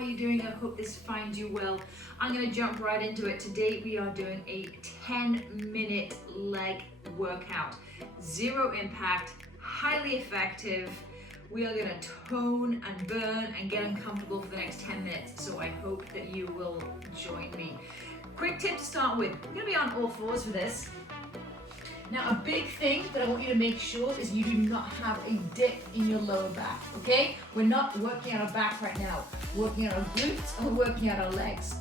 are you doing? I hope this finds you well. I'm gonna jump right into it. Today we are doing a 10-minute leg workout. Zero impact, highly effective. We are gonna tone and burn and get uncomfortable for the next 10 minutes. So I hope that you will join me. Quick tip to start with. We're gonna be on all fours for this. Now, a big thing that I want you to make sure is you do not have a dip in your lower back, okay? We're not working out our back right now. We're working out our glutes and we're working out our legs.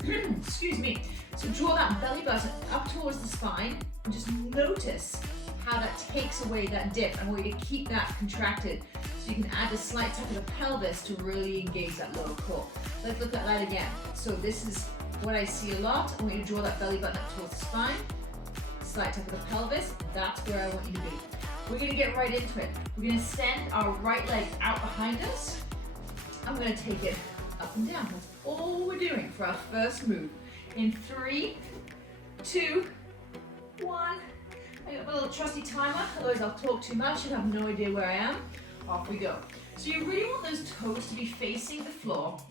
Excuse me. So draw that belly button up towards the spine and just notice how that takes away that dip. I want you to keep that contracted so you can add a slight tuck of the pelvis to really engage that lower core. Let's look at that again. So this is what I see a lot. I want you to draw that belly button up towards the spine. Slight tuck of the pelvis, that's where I want you to be. We're gonna get right into it. We're gonna send our right leg out behind us. I'm gonna take it up and down. That's all we're doing for our first move. In 3, 2, 1. I got my little trusty timer, otherwise I'll talk too much and have no idea where I am. Off we go. So you really want those toes to be facing the floor.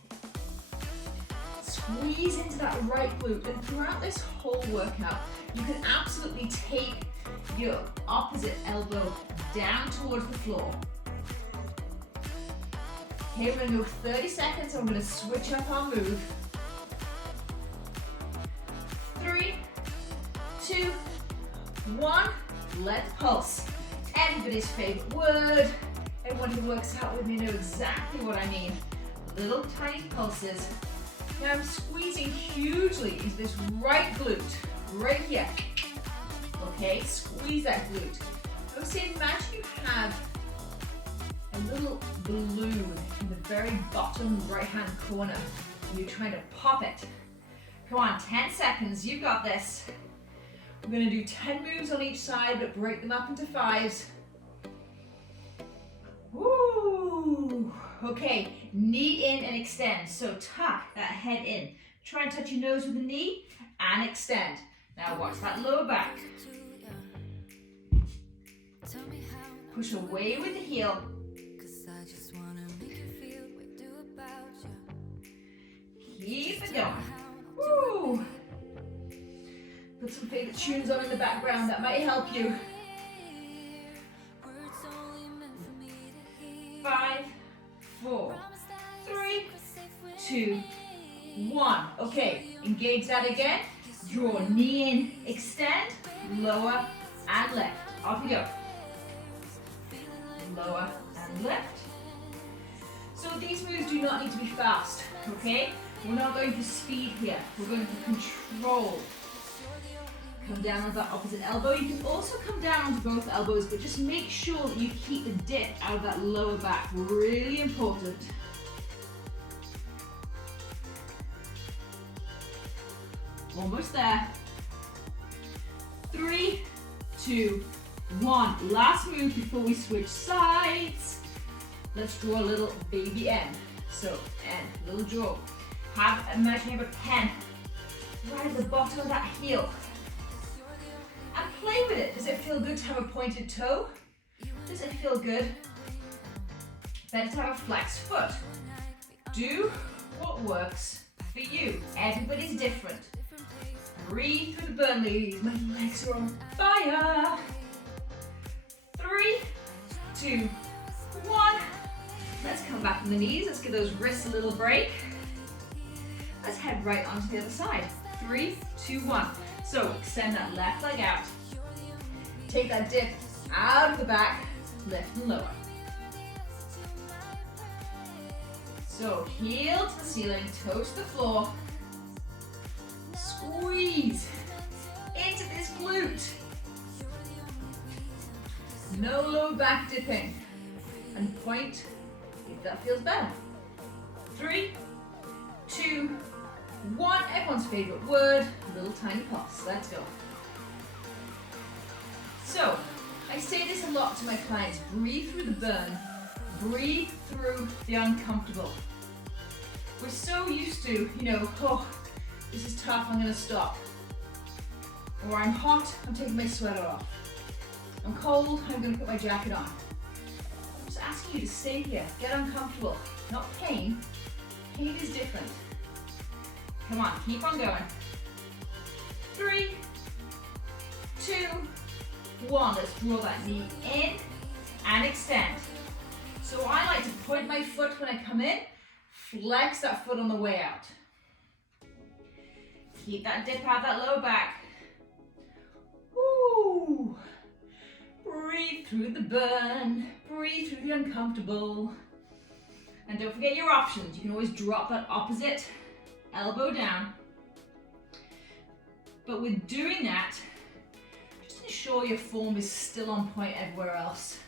Squeeze into that right glute, and throughout this whole workout, you can absolutely take your opposite elbow down towards the floor. Okay, we're gonna go 30 seconds, and we're gonna switch up our move. 3, 2, 1, let's pulse. Everybody's favorite word. Everyone who works out with me know exactly what I mean. Little tiny pulses. Now I'm squeezing hugely into this right glute, right here. Okay, squeeze that glute. I would say imagine you have a little balloon in the very bottom right-hand corner and you're trying to pop it. Come on, 10 seconds, you've got this. We're gonna do 10 moves on each side, but break them up into 5s. Woo! Okay, knee in and extend. So tuck that head in. Try and touch your nose with the knee and extend. Now watch that lower back. Push away with the heel. Keep it going. Woo! Put some favorite tunes on in the background, that might help you. 5, 4, 3, 2, 1. Okay, engage that again. Draw knee in, extend, lower and left. Off you go. Lower and left. So these moves do not need to be fast, okay? We're not going for speed here. We're going for control. Come down on that opposite elbow. You can also come down onto both elbows, but just make sure that you keep the dip out of that lower back. Really important. Almost there. 3, 2, 1. Last move before we switch sides. Let's draw a little baby N. So N, little draw. Imagine you have a pen right at the bottom of that heel. And play with it. Does it feel good to have a pointed toe? Does it feel good? Better to have a flexed foot. Do what works for you. Everybody's different. Breathe through the burn, ladies. My legs are on fire. 3, 2, 1. Let's come back on the knees. Let's give those wrists a little break. Let's head right onto the other side. 3, 2, 1. So extend that left leg out. Take that dip out of the back, lift and lower. So heel to the ceiling, toes to the floor. Squeeze into this glute. No low back dipping. And point if that feels better. 3, 2, 1. Everyone's favorite word, little tiny pulse. Let's go. So, I say this a lot to my clients. Breathe through the burn. Breathe through the uncomfortable. We're so used to, oh, this is tough, I'm gonna stop. Or I'm hot, I'm taking my sweater off. I'm cold, I'm gonna put my jacket on. I'm just asking you to stay here, get uncomfortable. Not pain, pain is different. Come on, keep on going. 3, 2, 1. Let's draw that knee in and extend. So I like to point my foot when I come in, flex that foot on the way out. Keep that dip out that lower back. Woo! Breathe through the burn, breathe through the uncomfortable. And don't forget your options. You can always drop that opposite elbow down. But with doing that, just ensure your form is still on point everywhere else.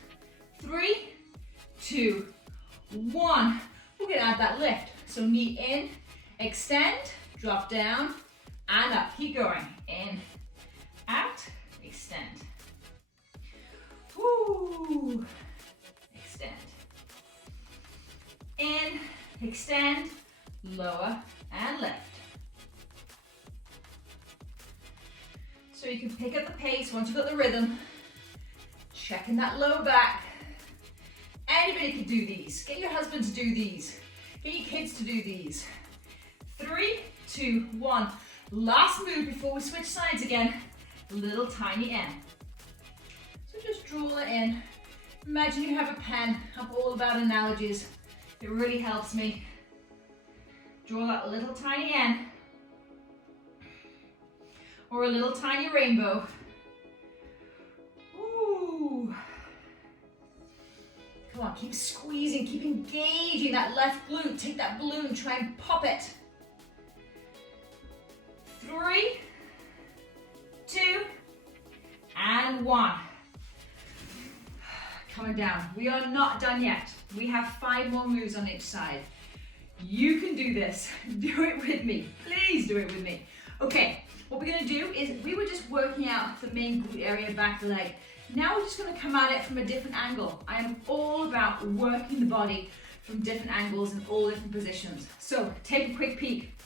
3, 2, 1. We're gonna add that lift. So knee in, extend, drop down, and up. Keep going. In, out, extend. Woo! Extend. In, extend, lower, and lift. So you can pick up the pace once you've got the rhythm. Checking that low back. Anybody can do these. Get your husband to do these. Get your kids to do these. 3, 2, 1. Last move before we switch sides again. Little tiny N. So just draw it in. Imagine you have a pen. I'm all about analogies. It really helps me. Draw that little tiny N. Or a little tiny rainbow. Ooh. Come on, keep squeezing, keep engaging that left glute. Take that balloon, try and pop it. 3, 2, and 1. Coming down. We are not done yet. We have 5 more moves on each side. You can do this. Do it with me. Please do it with me. Okay, what we're gonna do is, we were just working out the main glute area, back leg. Now we're just gonna come at it from a different angle. I am all about working the body from different angles and all different positions. So take a quick peek.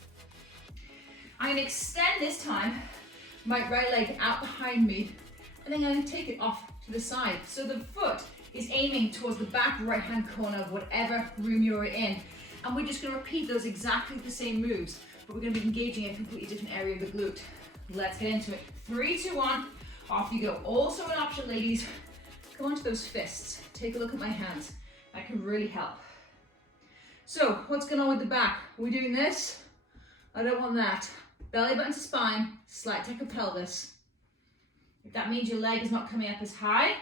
I'm gonna extend this time, my right leg out behind me, and then I'm gonna take it off to the side. So the foot is aiming towards the back right-hand corner of whatever room you're in. And we're just gonna repeat those exactly the same moves, but we're gonna be engaging a completely different area of the glute. Let's get into it. 3, 2, 1, off you go. Also an option, ladies, go onto those fists. Take a look at my hands. That can really help. So, what's going on with the back? Are we doing this? I don't want that. Belly button to spine, slight tuck of pelvis. If that means your leg is not coming up as high,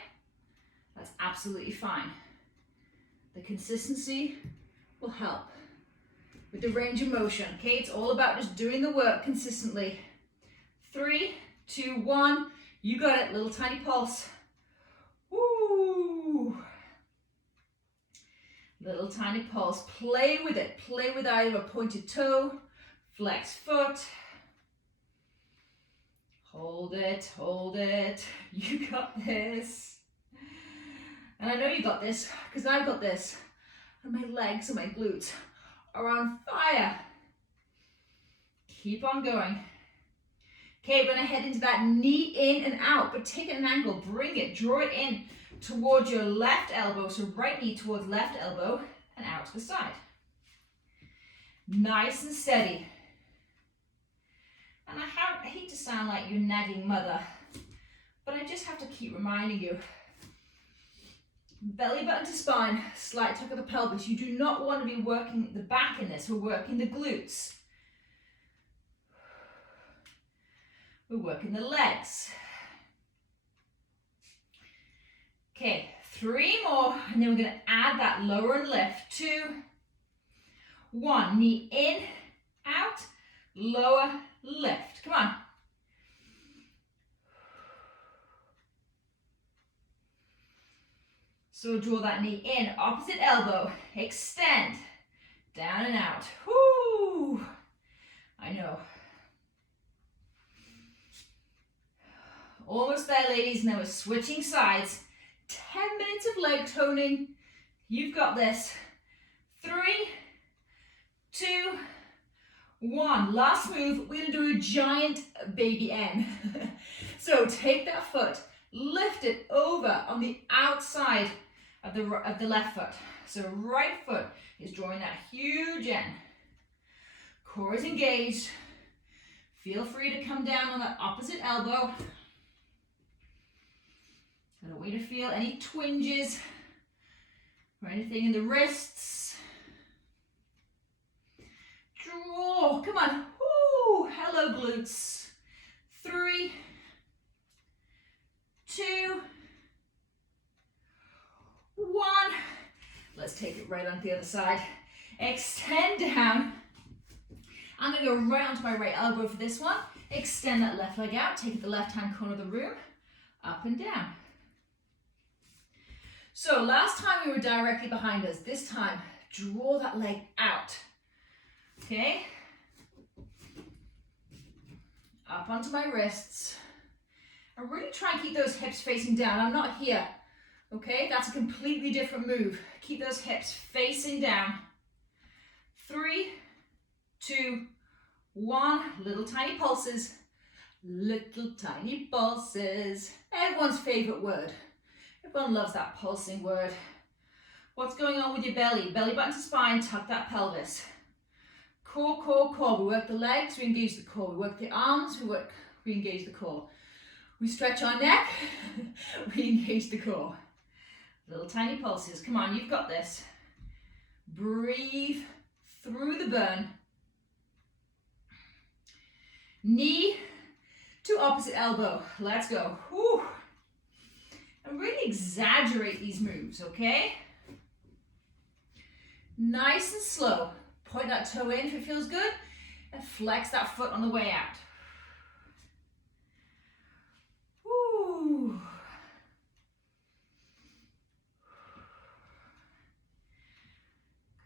that's absolutely fine. The consistency will help with the range of motion. Okay, it's all about just doing the work consistently. 3, 2, 1. You got it. Little tiny pulse. Woo! Little tiny pulse. Play with it. Play with either a pointed toe, flex foot. Hold it, hold it. You got this. And I know you got this, because I've got this. And my legs and my glutes are on fire. Keep on going. Okay, we're gonna head into that knee in and out, but take it an angle, bring it, draw it in towards your left elbow. So right knee towards left elbow and out to the side. Nice and steady. And I hate to sound like your nagging mother, but I just have to keep reminding you. Belly button to spine, slight tuck of the pelvis. You do not want to be working the back in this. We're working the glutes. We're working the legs. Okay, 3 more, and then we're going to add that lower and lift. 2, 1, knee in, out, lower, lift. Come on. So draw that knee in, opposite elbow, extend, down and out. Whoo! I know. Almost there, ladies. Now we're switching sides. 10 minutes of leg toning. You've got this. 3, 2, 1. Last move. We're going to do a giant baby N. So take that foot, lift it over on the outside of the left foot. So right foot is drawing that huge N. Core is engaged. Feel free to come down on that opposite elbow. I don't want you to feel any twinges or anything in the wrists. Draw, come on. Woo, hello glutes. 3, 2, 1. Let's take it right onto the other side. Extend down. I'm going to go right onto my right elbow for this one. Extend that left leg out. Take it to the left-hand corner of the room. Up and down. So last time we were directly behind us. This time, draw that leg out. Okay? Up onto my wrists. And really try and keep those hips facing down. I'm not here. Okay? That's a completely different move. Keep those hips facing down. 3, 2, 1. Little tiny pulses. Little tiny pulses. Everyone's favorite word. Everyone loves that pulsing word. What's going on with your belly? Belly button to spine, tuck that pelvis. Core, core, core. We work the legs, we engage the core. We work the arms, we engage the core. We stretch our neck, we engage the core. Little tiny pulses. Come on, you've got this. Breathe through the burn. Knee to opposite elbow. Let's go. Whew. And really exaggerate these moves, okay? Nice and slow. Point that toe in if it feels good, and flex that foot on the way out. Woo.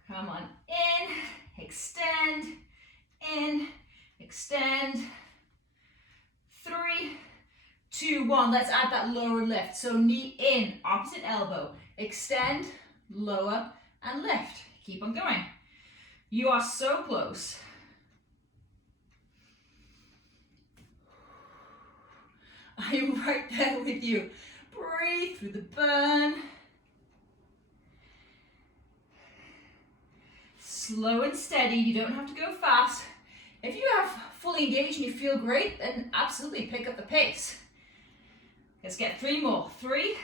Come on, in, extend. 3, 2, 1. Let's add that lower lift. So knee in, opposite elbow. Extend, lower, and lift. Keep on going. You are so close. I'm right there with you. Breathe through the burn. Slow and steady. You don't have to go fast. If you have fully engaged and you feel great, then absolutely pick up the pace. Let's get 3 more. 3,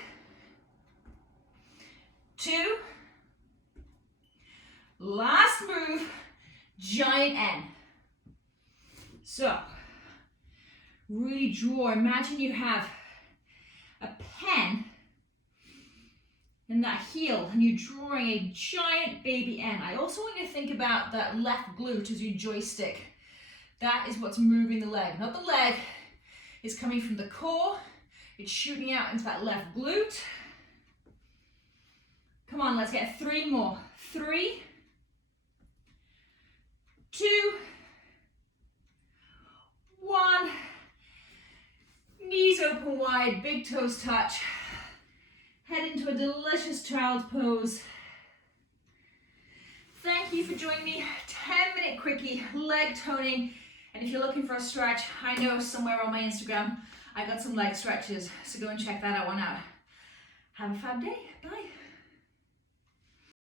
2, last move, giant N. So, really draw. Imagine you have a pen in that heel and you're drawing a giant baby N. I also want you to think about that left glute as your joystick. That is what's moving the leg, not the leg. It's coming from the core. It's shooting out into that left glute. Come on, let's get 3 more. 3, 2, 1. Knees open wide, big toes touch. Head into a delicious child's pose. Thank you for joining me. 10-minute quickie, leg toning. And if you're looking for a stretch, I know somewhere on my Instagram, I got some leg stretches. So go and check that one out. Have a fab day. Bye.